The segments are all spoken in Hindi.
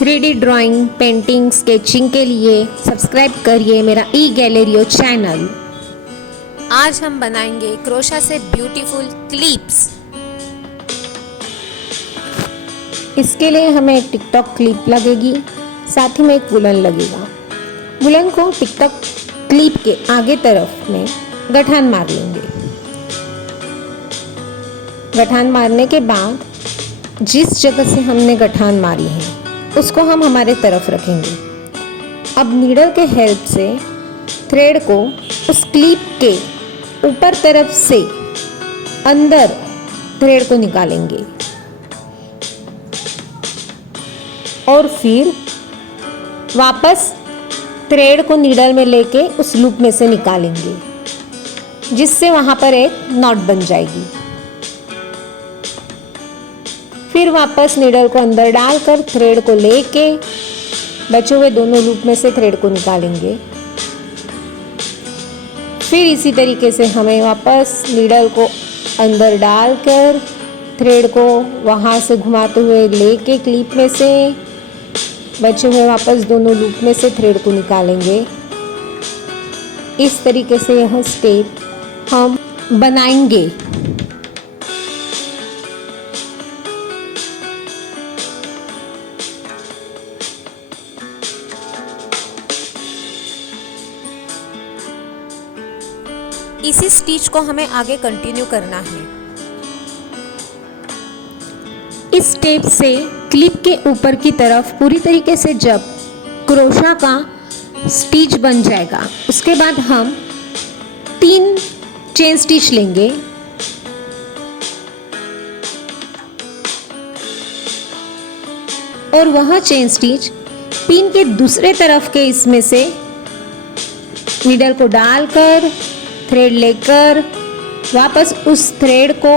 3D ड्राइंग, पेंटिंग, स्केचिंग के लिए सब्सक्राइब करिए मेरा ई गैलेरियो चैनल। आज हम बनाएंगे क्रोशा से ब्यूटीफुल क्लिप्स। इसके लिए हमें एक टिकटॉक क्लिप लगेगी, साथ ही में एक वुलन लगेगा। वुलन को टिकटॉक क्लिप के आगे तरफ में गठान मार लेंगे। गठान मारने के बाद जिस जगह से हमने गठान मारी है उसको हम हमारे तरफ रखेंगे। अब नीडल के हेल्प से थ्रेड को उस क्लिप के ऊपर तरफ से अंदर थ्रेड को निकालेंगे और फिर वापस थ्रेड को नीडल में लेके उस लूप में से निकालेंगे, जिससे वहाँ पर एक नॉट बन जाएगी। फिर वापस नीडल को अंदर डालकर थ्रेड को लेके बचे हुए दोनों लूप में से थ्रेड को निकालेंगे। फिर इसी तरीके से हमें वापस नीडल को अंदर डालकर थ्रेड को वहाँ से घुमाते हुए लेके क्लिप में से बचे हुए वापस दोनों लूप में से थ्रेड को निकालेंगे। इस तरीके से यह स्टेप हम बनाएंगे। इसी स्टिच को हमें आगे कंटिन्यू करना है। इस स्टेप से क्लिप के ऊपर की तरफ पूरी तरीके से जब क्रोशा का स्टिच बन जाएगा, उसके बाद हम 3 चेन स्टिच लेंगे। और वह चेन स्टिच पिन के दूसरे तरफ के इसमें से नीडल को डालकर थ्रेड लेकर वापस उस थ्रेड को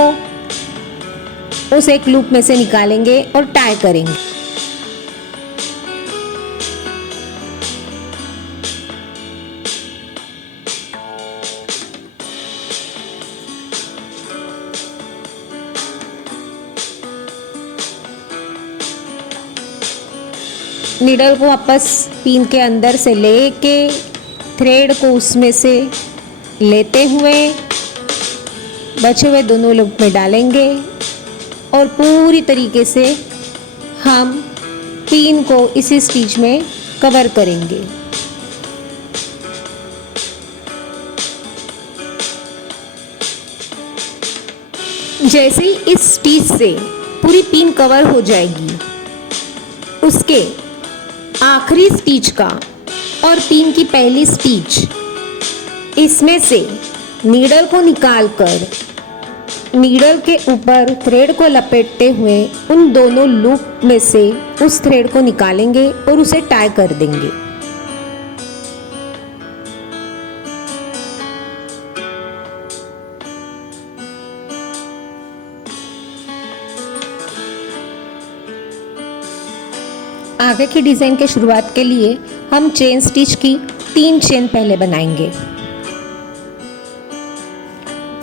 उस एक लूप में से निकालेंगे और टाई करेंगे। नीडल को वापस पिन के अंदर से लेके थ्रेड को उसमें से लेते हुए बचे हुए दोनों लूप में डालेंगे और पूरी तरीके से हम पिन को इसी स्टिच में कवर करेंगे। जैसे ही इस स्टिच से पूरी पिन कवर हो जाएगी, उसके आखिरी स्टिच का और पिन की पहली स्टिच इसमें से नीडल को निकालकर नीडल के ऊपर थ्रेड को लपेटते हुए उन दोनों लूप में से उस थ्रेड को निकालेंगे और उसे टाई कर देंगे। आगे की डिजाइन के शुरुआत के लिए हम चेन स्टिच की 3 चेन पहले बनाएंगे।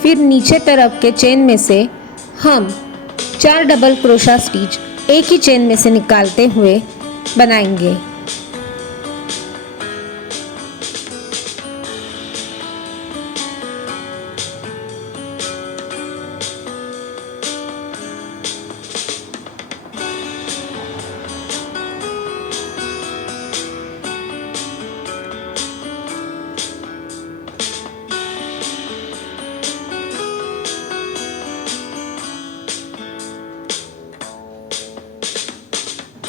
फिर नीचे तरफ के चेन में से हम 4 डबल क्रोशा स्टिच एक ही चेन में से निकालते हुए बनाएंगे।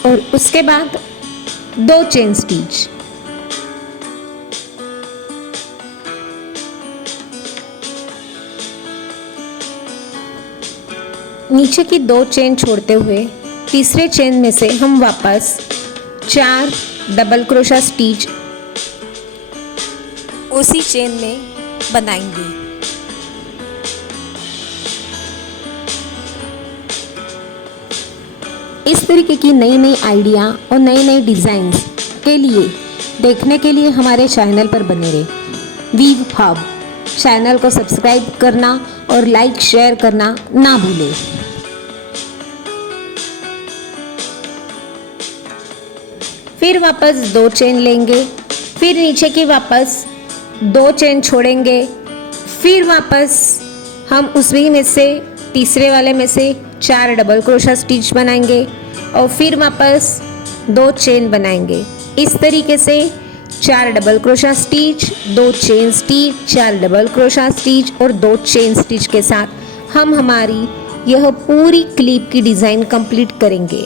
और उसके बाद 2 चेन स्टिच। नीचे की 2 चेन छोड़ते हुए तीसरे चेन में से हम वापस 4 डबल क्रोशा स्टिच उसी चेन में बनाएंगे। इस तरीके की नई नई आइडिया और नई नई डिज़ाइंस के लिए देखने के लिए हमारे चैनल पर बने रहे। वीव हब चैनल को सब्सक्राइब करना और लाइक शेयर करना ना भूलें। फिर वापस 2 चेन लेंगे, फिर नीचे की वापस 2 चेन छोड़ेंगे, फिर वापस हम उसी में से तीसरे वाले में से 4 डबल क्रोशा स्टिच बनाएंगे और फिर वापस 2 चेन बनाएंगे। इस तरीके से 4 double crochet stitch, 2 chain stitch, 4 double crochet stitch और 2 चेन स्टिच के साथ हम हमारी यह पूरी क्लिप की डिज़ाइन कंप्लीट करेंगे।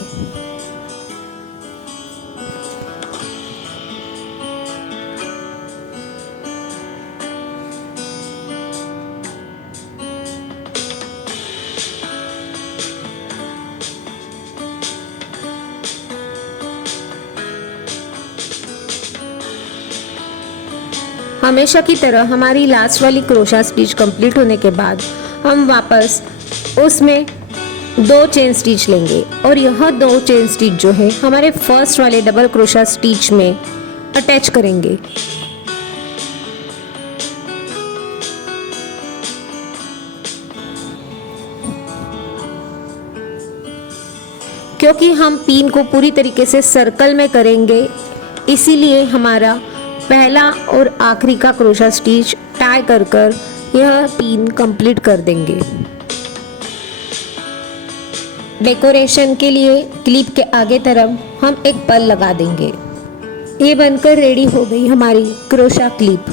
हमेशा की तरह हमारी लास्ट वाली क्रोशा स्टिच कंप्लीट होने के बाद हम वापस उसमें 2 चेन स्टिच लेंगे और यह 2 चेन स्टिच जो है हमारे फर्स्ट वाले डबल क्रोशा स्टिच में अटैच करेंगे। क्योंकि हम पिन को पूरी तरीके से सर्कल में करेंगे, इसीलिए हमारा पहला और आखिरी का क्रोशा स्टिच टाई कर कर यह पिन कंप्लीट कर देंगे। डेकोरेशन के लिए क्लिप के आगे तरफ हम एक पर्ल लगा देंगे। ये बनकर रेडी हो गई हमारी क्रोशा क्लिप।